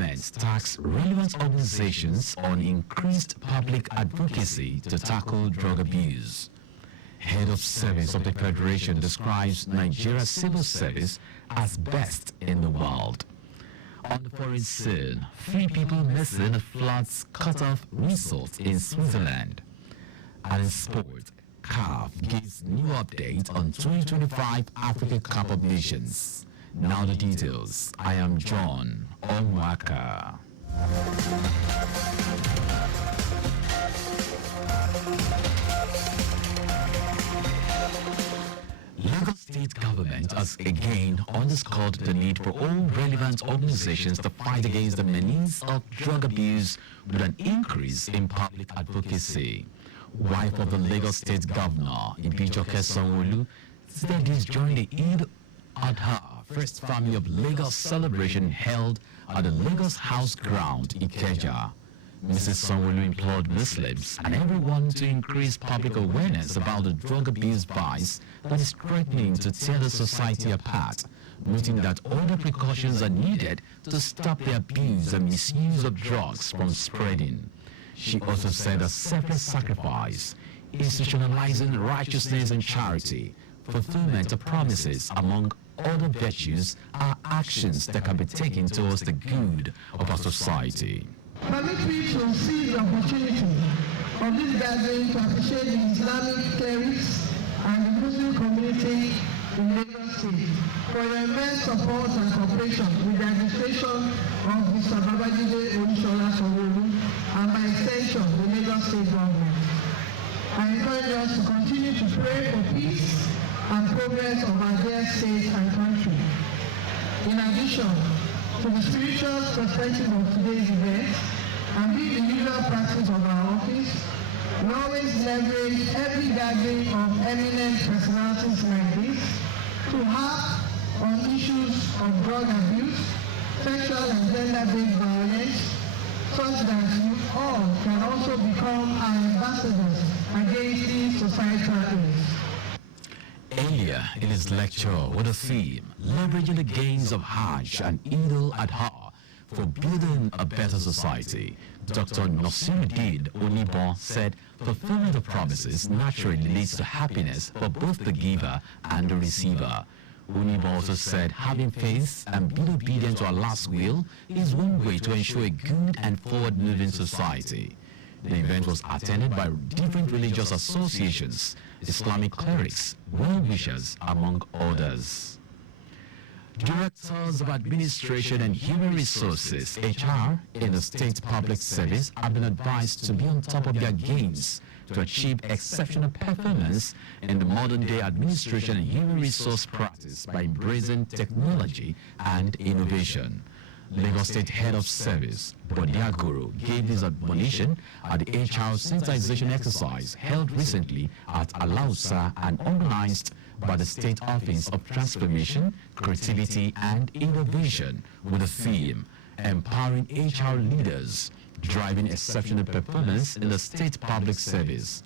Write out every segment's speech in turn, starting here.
government tasked relevant organizations on increased public advocacy to tackle drug abuse. Head of Service of the Federation describes Nigeria's civil service as best in the world. On the foreign scene, 3 people missing as floods cut off resorts in Switzerland. And in sport, CAF gives new update on 2025 Africa Cup of Nations. Now the details. I am John Omoaka. Lagos State government has again underscored the need for all relevant organizations to fight against the menace of drug abuse with an increase in public advocacy. Wife of the Lagos State Governor, Ibijoke Sanwo-Olu, said this during the Eid Adha First Family of Lagos celebration held at the Lagos House Ground, Ikeja. Mrs. Sanwo-Olu implored Muslims and everyone to increase public awareness about the drug abuse vice that is threatening to tear the society apart, noting that all the precautions are needed to stop the abuse and misuse of drugs from spreading. She also said that selfless sacrifice, institutionalizing righteousness and charity, fulfillment of promises, among other virtues, are actions that can be taken towards the good of our society. Permit me to seize the opportunity of this gathering to appreciate the Islamic clerics and the Muslim community in Lagos State for your immense support and cooperation with the administration of Mr. Babajide Olusola Sanwo-Olu and by extension the Lagos State government. I encourage us to continue to pray for peace and progress of our dear state and country. In addition to the spiritual perspective of today's event, and be the usual practice of our office, we always leverage every gathering of eminent personalities like this to harp on issues of drug abuse, sexual and gender-based violence, such that you all can also become our ambassadors against these societal ills. Earlier in his lecture with the theme, leveraging the gains of Hajj and Eid al-Adha for building a better society, Dr. Nasiruddin Onibon said fulfillment of promises naturally leads to happiness for both the giver and the receiver. Onibon also said having faith and being obedient to Allah's will is one way to ensure a good and forward-moving society. The event was attended by different religious associations, Islamic clerics, well-wishers, among others. Directors of Administration and Human Resources, HR, in the State Public Service have been advised to be on top of their games to achieve exceptional performance in the modern-day administration and human resource practice by embracing technology and innovation. Lagos State Head of Service, Bodiagoro, gave this admonition at the HR sensitization exercise held recently at Alausa and organized by the State Office of Transformation, Creativity and Innovation with the theme, Empowering HR Leaders, Driving Exceptional Performance in the State Public Service.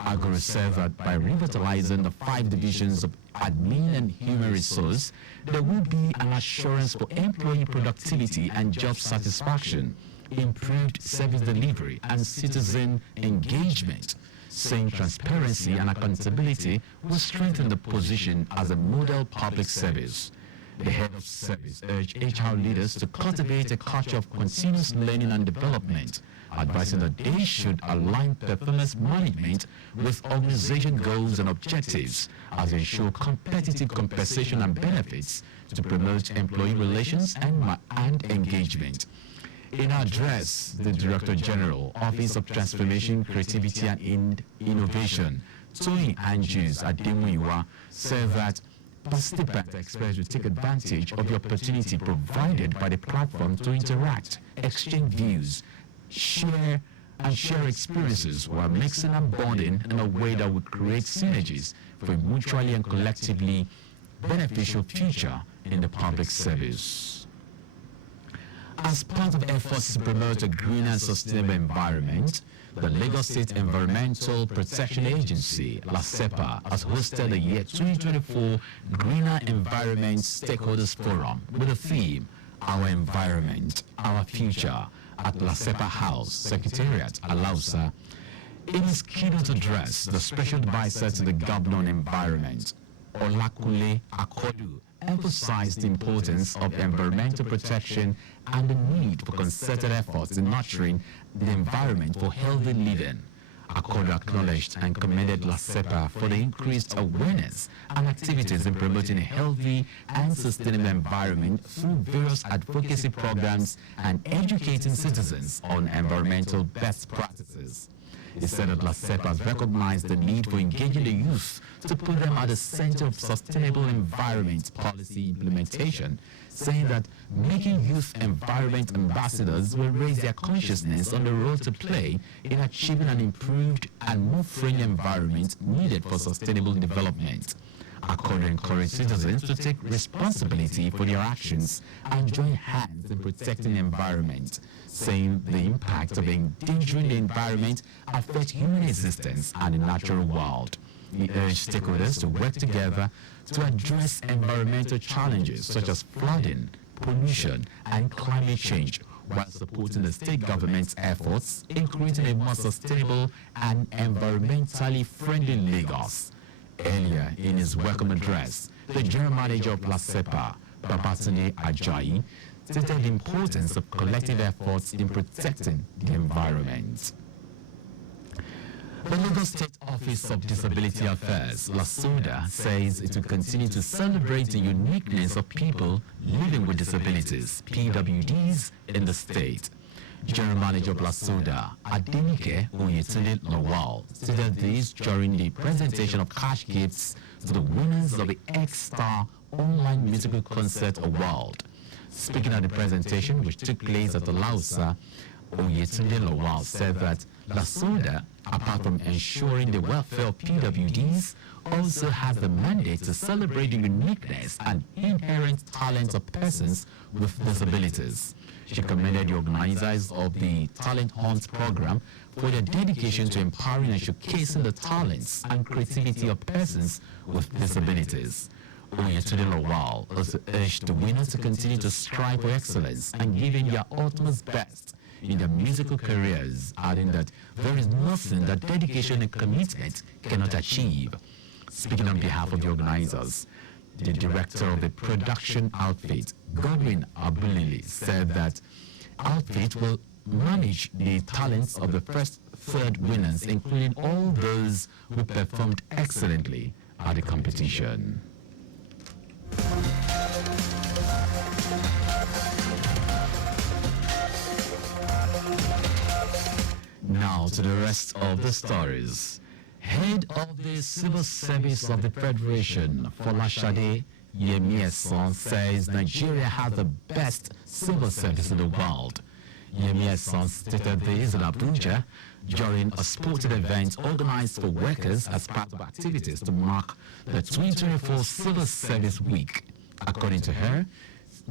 Agoro said that by revitalizing the 5 divisions of admin and human resource, there will be an assurance for employee productivity and job satisfaction, improved service delivery and citizen engagement, saying transparency and accountability will strengthen the position as a model public service. The head of service urged HR leaders to cultivate a culture of continuous learning and development, advising that they should align performance management with organization goals and objectives as they ensure competitive compensation and benefits to promote employee relations and engagement. In her address, the Director General, Office of Transformation, Creativity and Innovation, Toyin Andrews Ademuyiwa, said that participants expect to take advantage of the opportunity provided by the platform to interact, exchange views, share experiences while mixing and bonding in a way that will create synergies for a mutually and collectively beneficial future in the public service. As part of efforts to promote a green and sustainable environment, the Lagos State Environmental Protection Agency, LASEPA, has hosted the year 2024 Greener Environment Stakeholders Forum with the theme, Our Environment, Our Future at Lasepa House, Secretariat, Alausa. In his keynote address, the Special Advisor to the Governor on Environment, Olakunle Akodu, emphasized the importance of environmental protection and the need for concerted efforts in nurturing the environment for healthy living. Akodo acknowledged and commended Lasepa for the increased awareness and activities in promoting a healthy and sustainable environment through various advocacy programs and educating citizens on environmental best practices. He said that Lasepa has recognized the need for engaging the youth to put them at the center of sustainable environment policy implementation, saying that making youth environment ambassadors will raise their consciousness on the role to play in achieving an improved and more friendly environment needed for sustainable development. Akodo encouraged citizens to take responsibility for their actions and join hands in protecting the environment, saying the impact of endangering the environment affects human existence and the natural world. He urged stakeholders to work together to address environmental challenges such as flooding, pollution, and climate change, while supporting the state government's efforts in creating a more sustainable and environmentally friendly Lagos. Earlier in his welcome address, the General Manager of Lasepa, Babatunde Ajayi, stated the importance of collective efforts in protecting the environment. The Lagos State Office of Disability Affairs, LASODA, says it will continue to celebrate the uniqueness of people living with disabilities, PWDs, in the state. General Manager of LASODA, Adenike Oyetunde Lawal, stated this during the presentation of cash gifts to the winners of the X-Star Online Musical Concert Award. Speaking at the presentation, which took place at the Lausa, Oyetunde Lawal said that LASODA, apart from ensuring the welfare of PWDs, also has the mandate to celebrate the uniqueness and inherent talents of persons with disabilities. She commended the organizers of the Talent Hunt program for their dedication to empowering and showcasing the talents and creativity of persons with disabilities. Oyetunde Lawal also urged the winners to continue to strive for excellence and giving their utmost best in their musical careers, adding that there is nothing that dedication and commitment cannot achieve. Speaking on behalf of the organizers, the director of the production outfit, Godwin Abulili, said that outfit will manage the talents of the first third winners, including all those who performed excellently at the competition. Now to the rest of the stories. Head of the Civil Service of the Federation, Folashade Yemieson, says Nigeria has the best civil service in the world. Yemieson stated this in Abuja during a sporting event organized for workers as part of activities to mark the 2024 Civil Service Week. According to her,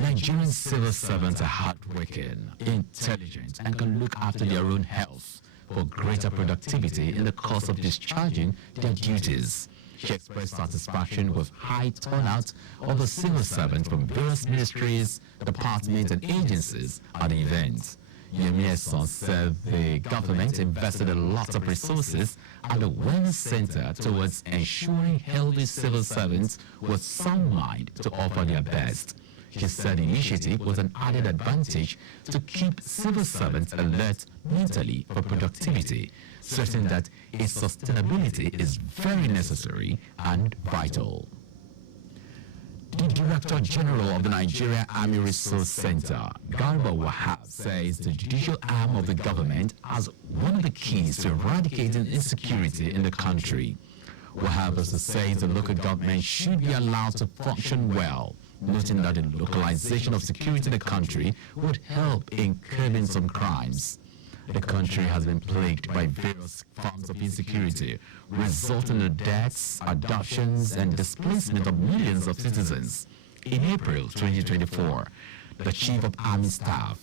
Nigerian civil servants are hardworking, intelligent, and can look after their own health for greater productivity in the course of discharging their duties. She expressed satisfaction with high turnout of the civil servants from various ministries, departments, and agencies at the event. Yemieson said the government invested a lot of resources at the Wellness Center towards ensuring healthy civil servants with sound mind to offer their best. She said the initiative was an added advantage to keep civil servants alert mentally for productivity, certain that its sustainability is very necessary and vital. The Director General of the Nigeria Army Resource Center, Garba Wahab, says the judicial arm of the government has one of the keys to eradicating insecurity in the country. Wahab also says the local government should be allowed to function well, noting that the localization of security in the country would help in curbing some crimes. The country has been plagued by various forms of insecurity, resulting in the deaths, adoptions, and displacement of millions of citizens. In April 2024, the Chief of Army Staff,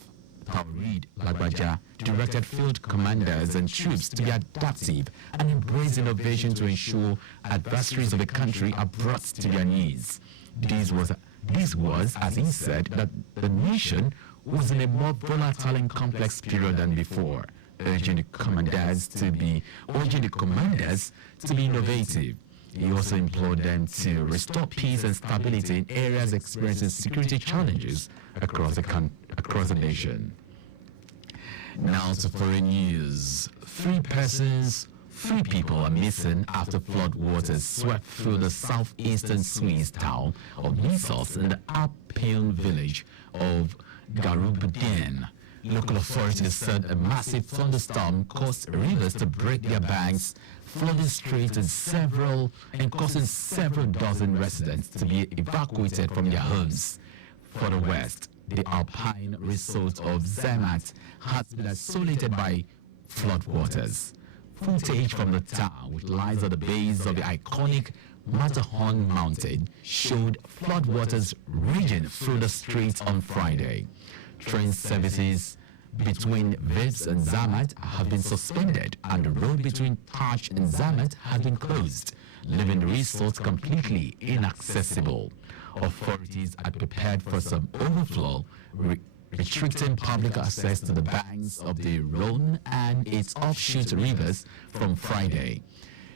Taurid Lagbaja, directed field commanders and troops to be adaptive and embrace innovation to ensure adversaries of the country are brought to their knees. This was, as he said, that the nation was in a more volatile and complex period than before, urging the commanders to be innovative. He also implored them to restore peace and stability in areas experiencing security challenges across the nation. Now to foreign news. Three people are missing after flood waters swept through the southeastern Swiss town of Lissos in the Alpine village of Garubden. Local authorities said a massive thunderstorm caused rivers to break their banks, flooding streets and causing several dozen residents to be evacuated from their homes. Further west, the Alpine resort of Zermatt has been isolated by floodwaters. Footage from the town, which lies at the base of the iconic Matterhorn mountain, showed floodwaters raging through the streets on Friday. Train services between Vips and Zermatt have been suspended, and the road between Taj and Zermatt has been closed, leaving the resort completely inaccessible. Authorities had prepared for some overflow, restricting public access to the banks of the Rhone and its offshoot rivers from Friday.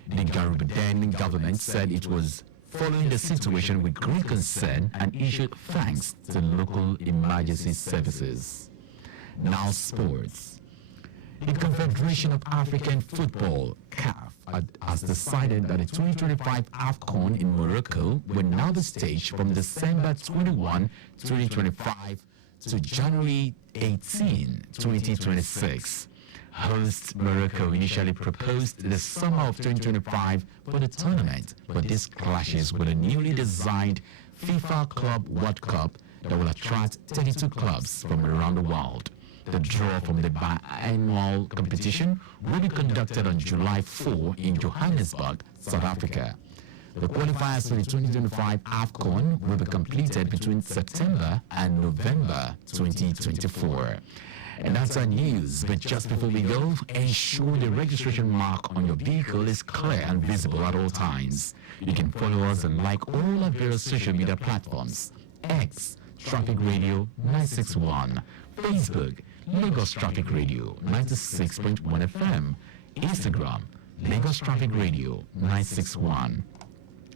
The Garubden government said it was following the situation with great concern and issued thanks to local emergency services. Now sports. The Confederation of African Football, CAF, has decided that the 2025 AFCON in Morocco will now be staged from December 21, 2025 to January 18, 2026. Host Morocco initially proposed the summer of 2025 for the tournament, but this clashes with a newly designed FIFA Club World Cup that will attract 32 clubs from around the world. The draw from the biannual competition will be conducted on July 4 in Johannesburg, South Africa. The qualifiers for the 2025 AFCON will be completed between September and November 2024. And that's our news. But just before we go, ensure the registration mark on your vehicle is clear and visible at all times. You can follow us and like all our various social media platforms. X, Traffic Radio 961. Facebook, Lagos Traffic Radio 96.1 FM. Instagram, Lagos Traffic Radio 961.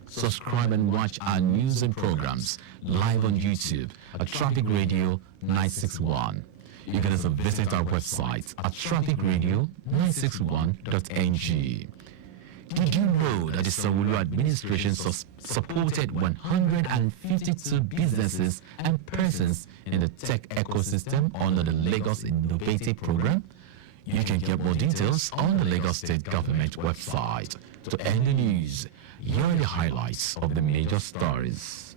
Subscribe and watch our news and programs live on YouTube at Traffic Radio 961. You can also visit our website at trafficradio961.ng. Did you know that the Sanwo-Olu administration supported 152 businesses and persons in the tech ecosystem under the Lagos Innovative Program? You can get more details on the Lagos State Government website. To end the news, here are the highlights of the major stories.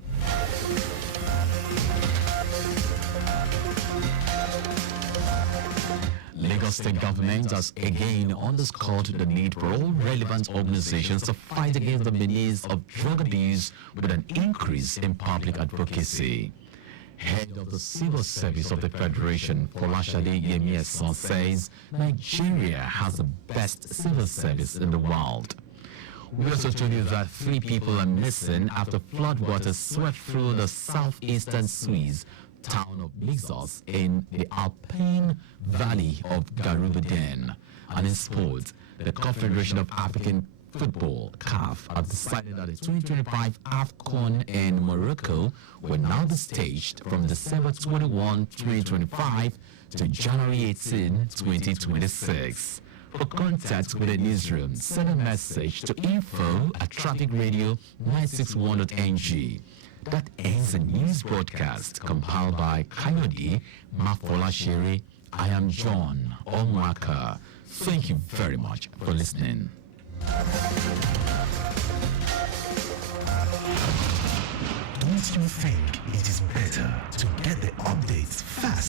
Lagos State Government has again underscored the need for all relevant organizations to fight against the menace of drug abuse with an increase in public advocacy. Head of the Civil Service of the Federation, Folashade Yemi-Esan, says Nigeria has the best civil service in the world. We also told you that 3 people are missing after floodwaters swept through the southeastern Swiss town of Lissos in the Alpine Valley of Garubden. And in sports, the Confederation of African Football, CAF, has decided that the 2025 AFCON in Morocco will now be staged from December 21, 2025 to January 18, 2026. For contact with the newsroom, send a message to info@trafficradio961.ng. That ends the news broadcast compiled by Kayode Mafolashiri. I am John Omoaka. Thank you very much for listening. Don't you think